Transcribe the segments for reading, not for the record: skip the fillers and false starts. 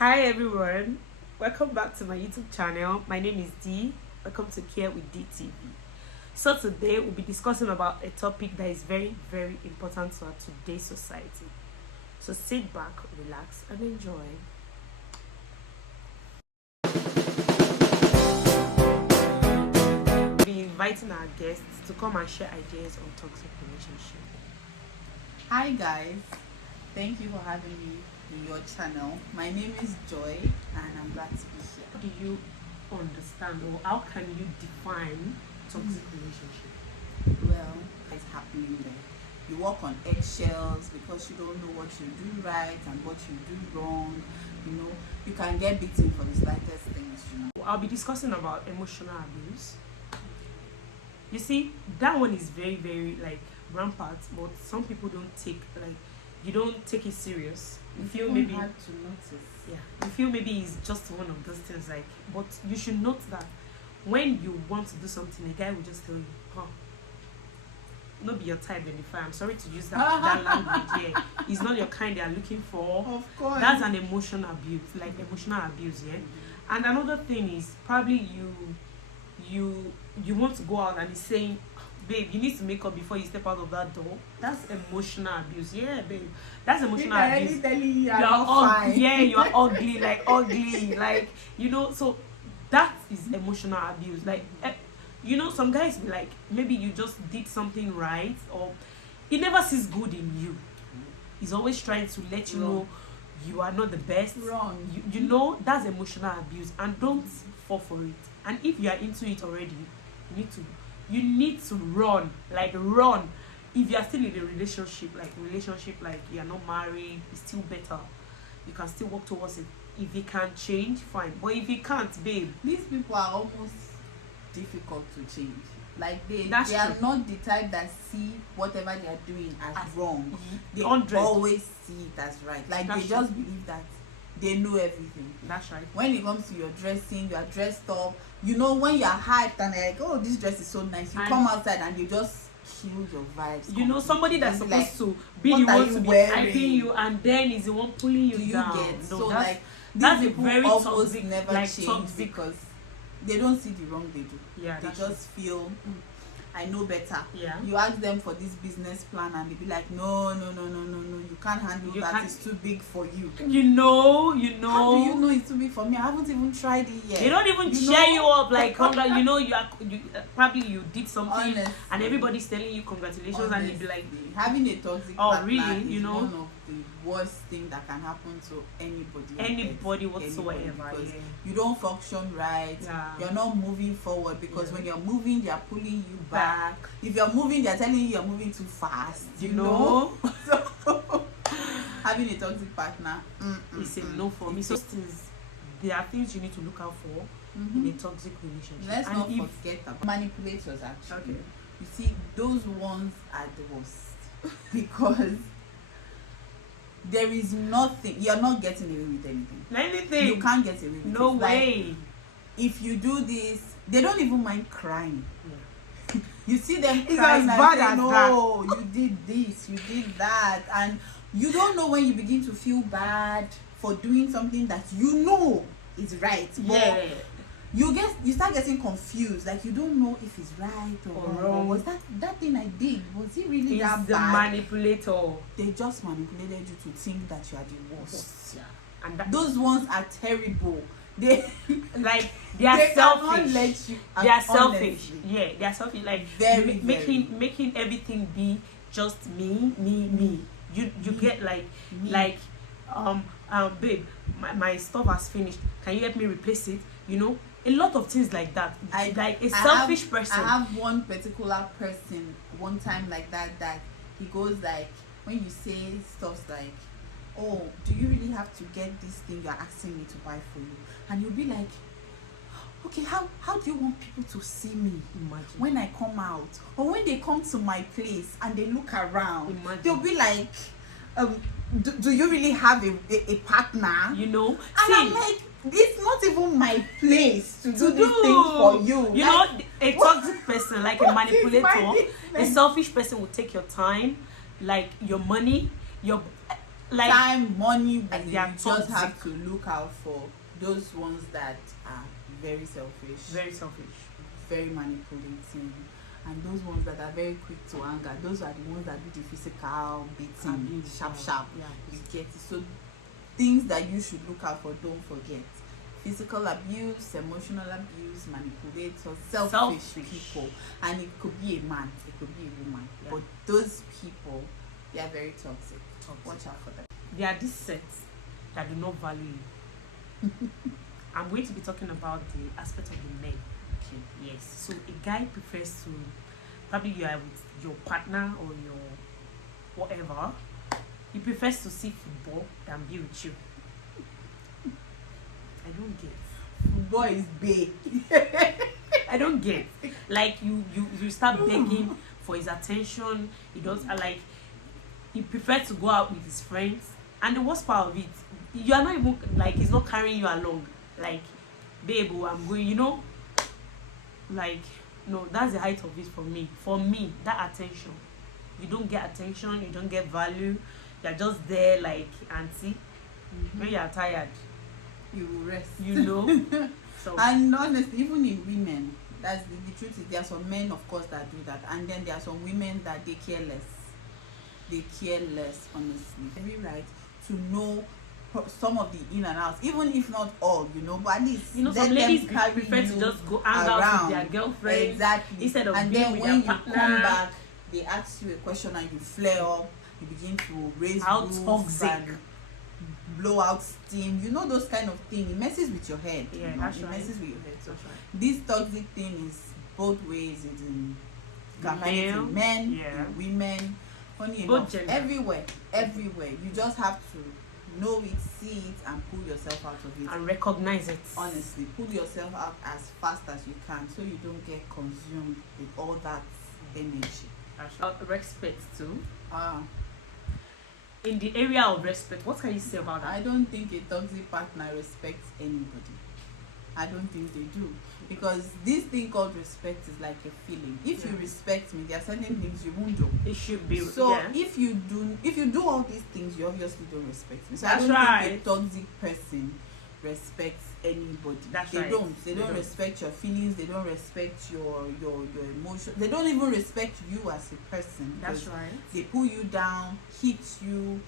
Hi everyone, welcome back to my YouTube channel. My name is Dee. Welcome to Care with Dee TV. So today we'll be discussing about a topic that is very, very important to our today's society. So sit back, relax, and enjoy. We'll be inviting our guests to come and share ideas on toxic relationship. Hi guys, thank you for having me in your channel. My name is Joy and I'm glad to be here. How do you understand or how can you define toxic relationship? Well, it's happening there. You walk on eggshells because you don't know what you do right and what you do wrong. You know, you can get beaten for the slightest things, you know. I'll be discussing about emotional abuse. You see, that one is very, very rampant, but some people don't take you don't take it serious. You feel maybe hard to notice. Yeah, you feel maybe it's just one of those things but you should note that when you want to do something, a guy will just tell you, not be your type, Benify. I'm sorry to use that language. Yeah, it's not your kind they are looking for. Of course. That's an emotional abuse, emotional abuse. Yeah. And another thing is probably you want to go out and he's saying, babe, you need to make up before you step out of that door. That's emotional abuse. Yeah, babe, that's emotional abuse. You are fine. Yeah, you are ugly, ugly, so that is emotional abuse. Some guys be like, maybe you just did something right, or he never sees good in you. He's always trying to let you know you are not the best. Wrong. You know that's emotional abuse, and don't fall for it. And if you are into it already, you need to run. If you are still in a relationship, you are not married, it's still better. You can still work towards it. If he can change, fine. But if he can't, babe, these people are almost difficult to change. They That's are true. not the type that see whatever they are doing as wrong. They 100. always see it as right. That's They true. just believe that they know everything. That's right. When it comes to your dressing, you are dressed up. You know, when you are hyped and oh, this dress is so nice, you come outside and you just kill your vibes. You know, somebody that's It's supposed to be the one to be hyping you, and then is the one pulling you down. Get? No, So that's these a people very almost toxic, never change toxic. because they don't see the wrong they do. Yeah, They that's just feel I know better. Yeah. You ask them for this business plan and they be like, no, you can't handle that. It's too big for you. You know. How do you know it's too big for me? I haven't even tried it yet. They don't even cheer you up probably you did something. Honestly. And everybody's telling you congratulations. And they be like, having a toxic oh, partner really? is one of the worst thing that can happen to anybody whatsoever. because Yeah. you don't function right. Yeah. You're not moving forward because when you're moving, they're pulling you back. If you're moving, they're telling you you're moving too fast. You know. So having a toxic partner It's a no for me. So there are things you need to look out for in a toxic relationship. Let's and not forget about manipulators. Actually, Okay. you see, those ones are the worst because there is nothing. You're not getting away with anything. You can't get away with it. No way. If you do this, they don't even mind crying. Yeah. You see them It's crying as and bad say, as no, you did this, you did that, and you don't know when you begin to feel bad for doing something that you know is right. Yeah. You start getting confused, you don't know if it's right or wrong. Was that thing I did, was it really It's that the bad? manipulator. They just manipulated you to think that you are the worst. Yeah. And Those ones are terrible. They they are they selfish. cannot let you, They are selfish. honestly. Yeah, they are selfish. Very, making everything be just me. You get babe, my stuff has finished. Can you help me replace it? A lot of things like that. Selfish person. I have one particular person one time like that he goes when you say stuff like, oh, do you really have to get this thing you're asking me to buy for you? And you'll be like, okay, how do you want people to see me? Imagine. When I come out or when they come to my place and they look around? Imagine. They'll be like, do you really have a partner? And I'm like, it's not even my place to do this thing for you. A toxic person, a manipulator, a selfish person will take your time, your money, like time, money, like you they are just toxic. have to look out for those ones that are very selfish, Very selfish. very manipulating, and those ones that are very quick to anger. Those are the ones that do the physical beating, Abuse, sharp, yeah. sharp. Yeah. You get it. So things that you should look out for, don't forget: physical abuse, emotional abuse, manipulators, selfish people, and it could be a man, it could be a woman, Yeah. but those people, they are very toxic. Watch out for them. There are these sets that do not value you. I'm going to be talking about the aspect of the men. Okay. Yes. So a guy prefers to, probably you are with your partner or your whatever, he prefers to see football than be with you. I don't get. Boy is big. I don't get. Like you start begging for his attention. He does like he prefers to go out with his friends. And the worst part of it, you are not even like he's not carrying you along. Like, babe, oh, I'm going, you know. Like, no, that's the height of it for me. For me, that attention. You don't get attention, you don't get value. You're just there like auntie. When you're tired, You will rest. you know. So And honestly, even in women, that's the truth is there are some men, of course, that do that, and then there are some women that they care less. They care less, honestly. Very right to know some of the in and outs, even if not all, you know, but at least you know, let some them ladies carry prefer to you just go hang out around. with their girlfriends Exactly. instead of and being then with when their you partner. come back, they ask you a question and you flare up, you begin to raise How roofs toxic. and blow out steam, you know, those kind of things. It messes with your head. Yeah, you know? that's it right. messes with your head. So That's right. this toxic thing is both ways. It's in Male, men, yeah. in women, funny Both enough, gender. everywhere. You just have to know it, see it, and pull yourself out of it. And recognize it. Honestly, pull yourself out as fast as you can so you don't get consumed with all that energy. Respect too. Ah, In the area of respect, what can you say about that? I don't think a toxic partner respects anybody. I don't think they do, because this thing called respect is like a feeling. If you Yeah. respect me, there are certain things you won't do. It should be. So yeah. if you do all these things, you obviously don't respect me. So That's I don't think right. a toxic person respects anybody. That's They right. don't. They don't respect your feelings. They don't respect your emotions. They don't even respect you as a person. That's because right. They pull you down, hit you.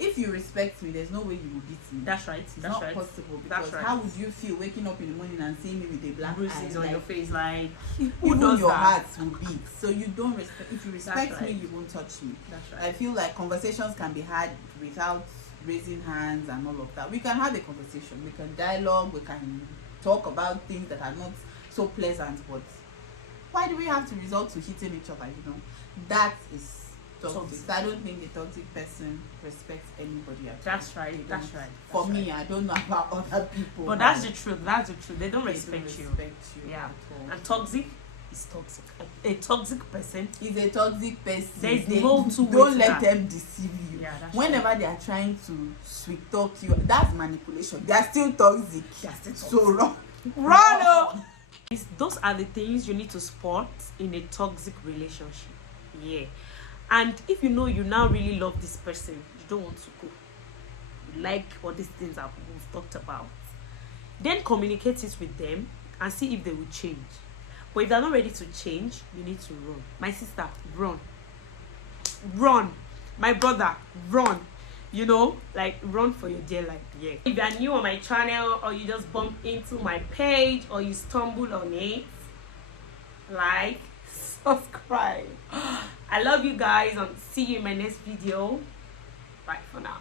If you respect me, there's no way you will beat me. That's right. It's That's not right. possible, That's because right. how would you feel waking up in the morning and seeing me with a black Bruises eye? on Like, your face, like who even does your that? heart will beat. So you don't respect. If you respect me, right. you won't touch me. That's I right. feel like conversations can be had without raising hands and all of that. We can have a conversation, we can dialogue, we can talk about things that are not so pleasant, but why do we have to resort to hitting each other, you know? That is toxic. So I don't think the toxic person respects anybody at all. That's right. They That's don't. right. For That's me, right. I don't know about other people. But that's the truth. That's the truth. They don't they respect don't you. respect you Yeah. at all. And toxic is toxic. A toxic person. Is a toxic person. There's They no two ways don't to let that. them deceive you. Yeah, that's Whenever right. they are trying to sweet talk you, that's manipulation. They are still toxic. They're still So wrong. Those are the things you need to spot in a toxic relationship. Yeah. And if you know you now really love this person, you don't want to go. You like all these things that we've talked about. Then communicate it with them and see if they will change. But if they're not ready to change, you need to run. My sister, run. Run. My brother, run. You know, like run for your dear life. Yeah. If you are new on my channel, or you just bump into my page, or you stumble on it, like, subscribe. I love you guys, and see you in my next video. Bye for now.